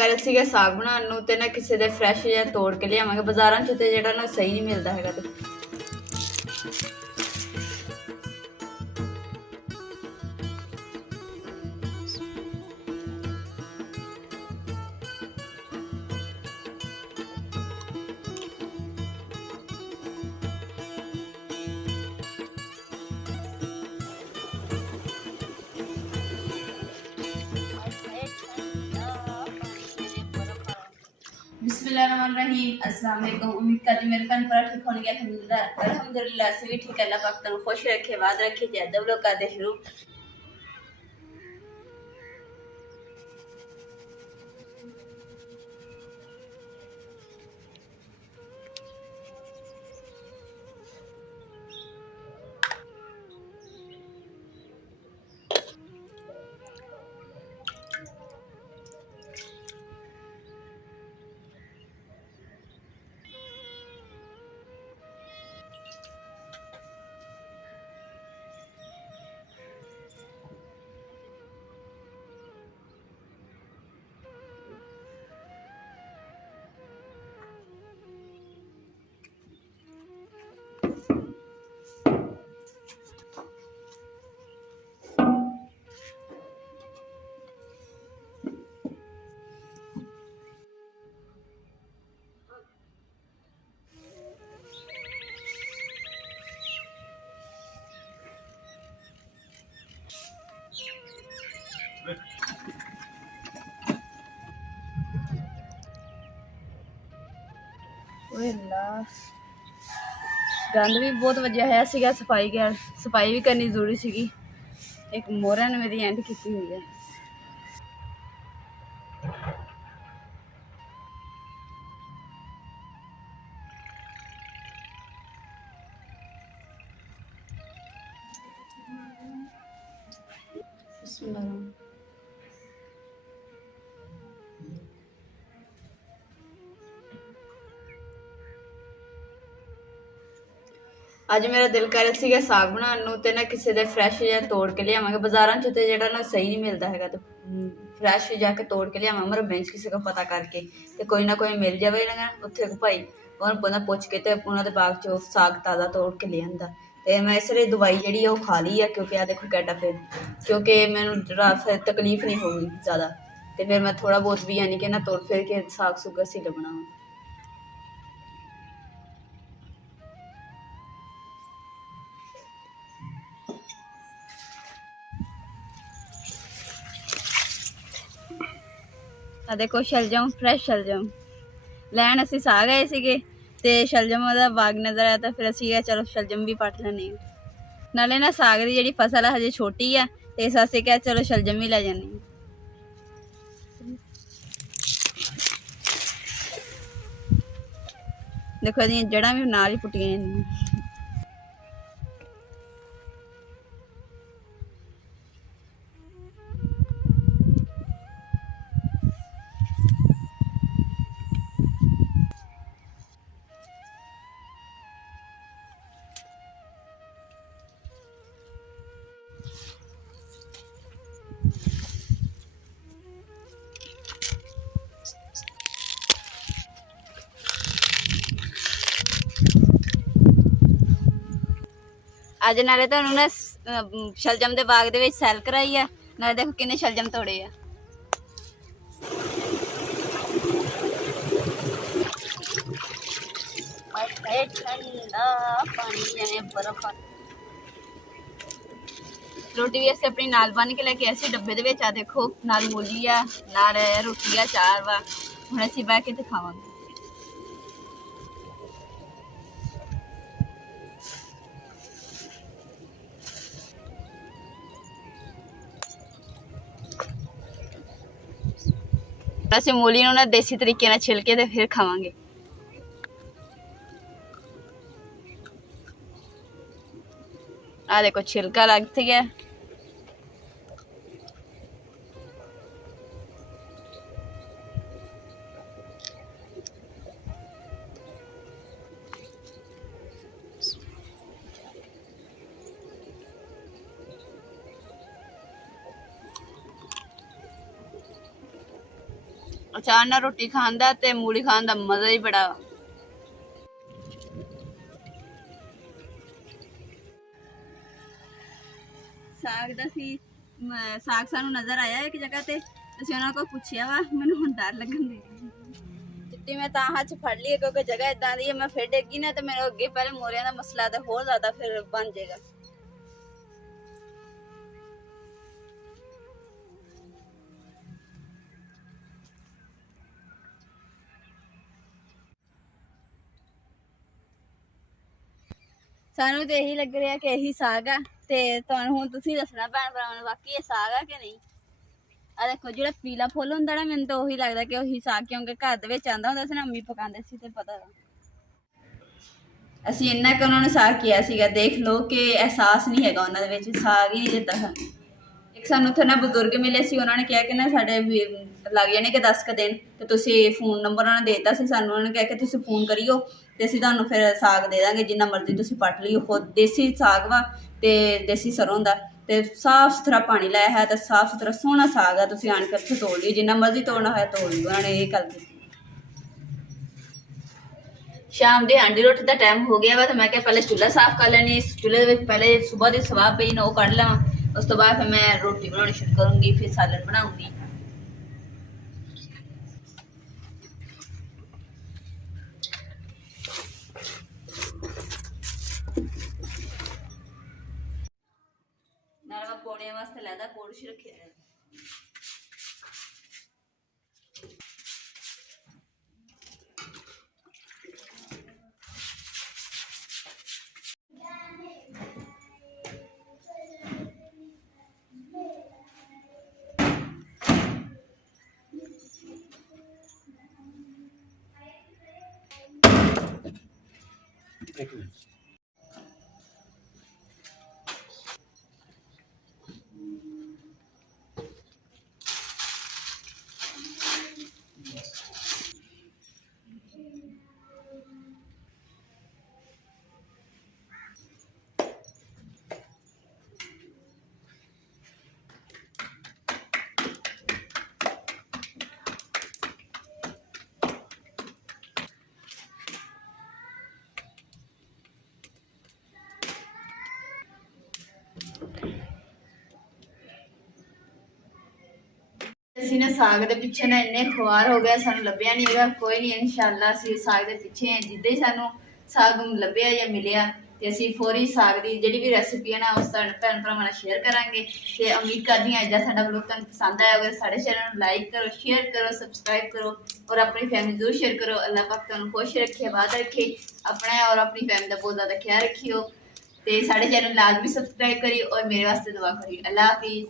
ਕਰ ਰਿਹਾ ਸੀਗਾ ਸਾਗ ਬਣਾਉਣ ਨੂੰ ਤੇ ਨਾ ਕਿਸੇ ਦੇ ਫਰੈਸ਼ ਜਿਹਾ ਤੋੜ ਕੇ ਲਿਆਵਾਂਗੇ ਬਾਜ਼ਾਰਾਂ 'ਚ ਤੇ ਜਿਹੜਾ ਨਾ ਸਹੀ ਨਹੀਂ ਮਿਲਦਾ ਹੈਗਾ ਤੇ बिस्मिल्लाहिर्रहमानिर्रहीम अस्सलाम वालेकुम। उम्मीद करती मेरे भैन भरा ठीक होंगे। अल्हम्दुलिल्लाह से भी ठीक। अल्लाह पाक तुम खुश रखे, बात रखे। जब लोग कर दे शुरू। गंद भी बहुत वजिया है सीगा। सफाई भी करनी जरूरी सीगी। एक मोहरा ने मेरी एंड की हुई है। ਅੱਜ ਮੇਰਾ ਦਿਲ ਕਰ ਰਿਹਾ ਸੀਗਾ ਸਾਗ ਬਣਾਉਣ ਨੂੰ ਤੇ ਨਾ ਕਿਸੇ ਦੇ ਫਰੈਸ਼ ਜਿਹਾ ਤੋੜ ਕੇ ਲਿਆਵਾਂਗੇ ਬਾਜ਼ਾਰਾਂ 'ਚ ਤੇ ਜਿਹੜਾ ਨਾ ਸਹੀ ਨਹੀਂ ਮਿਲਦਾ ਹੈਗਾ ਤੇ ਫਰੈਸ਼ ਜਾ ਕੇ ਤੋੜ ਕੇ ਲਿਆਵਾਂ ਮਰ ਬੈਂਚ ਕਿਸੇ ਕੋ ਪਤਾ ਕਰਕੇ ਤੇ ਕੋਈ ਨਾ ਕੋਈ ਮਿਲ ਜਾਵੇ ਨਾ ਉੱਥੇ ਕੋ ਭਾਈ ਉਹਨੂੰ ਪਤਾ ਪੁੱਛ ਕੇ ਤੇ ਉਹਨਾਂ ਦੇ ਬਾਗ 'ਚੋਂ ਸਾਗ ਤਾਜ਼ਾ ਤੋੜ ਕੇ ਲੈ ਆਂਦਾ ਤੇ ਮੈਂ ਇਸ ਲਈ ਦਵਾਈ ਜਿਹੜੀ ਉਹ ਖਾ ਲਈ ਆ ਕਿਉਂਕਿ ਆ ਦੇਖੋ ਕੈਟਾ ਫਿਰ ਕਿਉਂਕਿ ਮੈਨੂੰ ਫਿਰ ਤਕਲੀਫ ਨਹੀਂ ਹੋਊਗੀ ਜ਼ਿਆਦਾ ਤੇ ਫਿਰ ਮੈਂ ਥੋੜਾ ਬਹੁਤ ਵੀ ਯਾਨੀ ਕਿ ਨਾ ਤੋੜ ਫਿਰ ਕੇ ਸਾਗ ਸੁਗਾ ਸੀ ਬਣਾਵਾਂ। आ देखो शलजम फ्रैश शलजम लैन असी आ गए थे तो शलजम का बाग नज़र आया तो फिर असी चलो शलजम भी पट लैने नाले ना साग की जी फसल है हजे छोटी है तो इस वास्ते क्या चलो शलजम भी लै जाने। देखो जड़ा भी नाल ही पुट्टियां जानियां। अज नाले तो ना शलजम के बाग दे सैल कराई है नाले देखो किन्ने शलजम तोड़े आ। रोटी भी अस अपनी नाल बन के लेके आए डब्बे दे विच आ देखो नाल मूली आ नाल रोटी आ चार वा हुण असीं बह के ते खावांगे। ਅਸੀਂ मूली ਨੂੰ ना देसी तरीके ਨਾਲ छिल के ते फिर खावांगे। आ देखो छिलका लग गया। अचार नाल रोटी खाण दा ते मूली खाण दा मजा ही बड़ा। साग दा सी साग सानू नजर आया एक जगह ते ਅਸੀਂ ਉਹਨਾਂ ਕੋਲ ਪੁੱਛਿਆ ਵਾ ਮੈਨੂੰ ਹੁਣ ਡਰ ਲੱਗਣ ਦੇ ਚਿੱਟੀ ਮੈਂ ਤਾਂ ਹੱਥ 'ਚ ਫੜ ਲਈ ਕਿਉਂਕਿ ਜਗ੍ਹਾ ਇਦਾਂ ਦੀ ਹੈ ਮੈਂ ਫਿਰ ਡੇਗੀ ਨਾ ਤੇ ਮੇਰੇ ਅੱਗੇ ਪਹਿਲੇ ਮੋਰਿਆਂ ਦਾ ਮਸਲਾ ਤੇ ਹੋਰ ਜ਼ਿਆਦਾ ਫਿਰ ਬਣ ਜਾਏਗਾ। ਸਾਨੂੰ ਤੇ ਇਹੀ ਲੱਗ ਰਿਹਾ ਕਿ ਇਹੀ ਸਾਗ ਆ ਤੇ ਤੁਹਾਨੂੰ ਹੁਣ ਤੁਸੀਂ ਦੱਸਣਾ ਭੈਣ ਭਰਾਵਾਂ ਨੂੰ ਬਾਕੀ ਇਹ ਸਾਗ ਆ ਕਿ ਨਹੀਂ। ਆ ਦੇਖੋ ਜਿਹੜਾ ਪੀਲਾ ਫੁੱਲ ਹੁੰਦਾ ਨਾ ਮੈਨੂੰ ਤਾਂ ਉਹੀ ਲੱਗਦਾ ਕਿ ਉਹੀ ਸਾਗ ਕਿਉਂਕਿ ਘਰ ਦੇ ਵਿੱਚ ਆਂਦਾ ਹੁੰਦਾ ਸੀ ਨਾ ਅੰਮੀ ਪਕਾਉਂਦੇ ਸੀ ਤੇ ਪਤਾ ਅਸੀਂ ਇੰਨਾ ਕਿ ਉਹਨਾਂ ਨੂੰ ਸਾਗ ਕਿਹਾ ਸੀਗਾ ਦੇਖ ਲਓ ਕਿ ਅਹਿਸਾਸ ਨਹੀਂ ਹੈਗਾ ਉਹਨਾਂ ਦੇ ਵਿੱਚ ਸਾਗ ਹੀ ਨਹੀਂ ਦਿੱਤਾ ਸਾਨੂੰ। ਇੱਕ ਸਾਨੂੰ ਉੱਥੇ ਨਾ ਬਜ਼ੁਰਗ ਮਿਲੇ ਸੀ ਉਹਨਾਂ ਨੇ ਕਿਹਾ ਕਿ ਨਾ ਸਾਡੇ ਵੀ ਲੱਗ ਜਾਣੇ ਕਿ 10 ਕੁ ਦਿਨ ਤੇ ਤੁਸੀਂ ਫੋਨ ਨੰਬਰ ਉਹਨਾਂ ਨੇ ਦੇ ਦਿੱਤਾ ਸੀ ਸਾਨੂੰ ਉਹਨਾਂ ਨੇ ਕਿਹਾ ਕਿ ਤੁਸੀਂ ਫੋਨ ਕਰਿਓ ਤੇ ਅਸੀਂ ਤੁਹਾਨੂੰ ਫਿਰ ਸਾਗ ਦੇ ਦਾਂਗੇ ਜਿੰਨਾ ਮਰਜ਼ੀ ਤੁਸੀਂ ਪੱਟ ਲਿਓ ਖੁਦ ਦੇਸੀ ਸਾਗ ਵਾ ਤੇ ਦੇਸੀ ਸਰੋਂ ਦਾ ਤੇ ਸਾਫ ਸੁਥਰਾ ਪਾਣੀ ਲਾਇਆ ਹੈ ਤੇ ਸਾਫ ਸੁਥਰਾ ਸੋਹਣਾ ਸਾਗ ਆ ਤੁਸੀਂ ਆਣ ਕੇ ਇੱਥੇ ਤੋੜ ਲਿਓ ਜਿੰਨਾ ਮਰਜ਼ੀ ਤੋੜਨਾ ਹੋਇਆ ਤੋੜ ਲਿਓ ਉਹਨਾਂ ਨੇ ਇਹ ਗੱਲ ਕੀਤੀ। शाम के हांडी रोटी का टाइम हो गया वा तो मैं क्या पहले चूल्हा साफ कर लेनी चूल्हे पहले सुबह की सवाह पई ना वो कढ़ लवां उस तो बाद फिर मैं रोटी बनानी शुरू करूँगी फिर सालन बनाऊँगी। मैं पौड़ियां वास्ते लैदा पोड़श रखे एक मिनट ਅਸੀਂ ਨਾ ਸਾਗ ਦੇ ਪਿੱਛੇ ਨਾ ਇੰਨੇ ਖੁਆਰ ਹੋ ਗਿਆ ਸਾਨੂੰ ਲੱਭਿਆ ਨਹੀਂ ਹੈਗਾ ਕੋਈ ਨਹੀਂ ਇਨਸ਼ਾਅੱਲਾ ਅਸੀਂ ਸਾਗ ਦੇ ਪਿੱਛੇ ਜਿੱਦਾਂ ਹੀ ਸਾਨੂੰ ਸਾਗ ਲੱਭਿਆ ਜਾਂ ਮਿਲਿਆ ਤੇ ਅਸੀਂ ਫੌਰੀ ਸਾਗ ਦੀ ਜਿਹੜੀ ਵੀ ਰੈਸਿਪੀ ਹੈ ਨਾ ਉਸ ਤੁਹਾਨੂੰ ਭੈਣ ਭਰਾਵਾਂ ਨਾਲ ਸ਼ੇਅਰ ਕਰਾਂਗੇ ਤੇ ਉਮੀਦ ਕਰਦੀ ਹਾਂ ਅੱਜ ਦਾ ਸਾਡਾ ਵਲੋਗ ਤੁਹਾਨੂੰ ਪਸੰਦ ਆਇਆ ਹੋਵੇ। ਸਾਡੇ ਚੈਨਲ ਨੂੰ ਲਾਈਕ ਕਰੋ ਸ਼ੇਅਰ ਕਰੋ ਸਬਸਕ੍ਰਾਈਬ ਕਰੋ ਔਰ ਆਪਣੀ ਫੈਮਿਲੀ ਜ਼ਰੂਰ ਸ਼ੇਅਰ ਕਰੋ। ਅੱਲਾਹ ਪਾਕ ਤੁਹਾਨੂੰ ਖੁਸ਼ ਰੱਖੇ ਆਬਾਦ ਰੱਖੇ अपना और अपनी फैमिली का बहुत ज़्यादा ख्याल रखियो तो साढ़े चैनल लाजमी सब्सक्राइब करियो और मेरे वास्ते दुआ करियो। अल्लाह हाफिज़।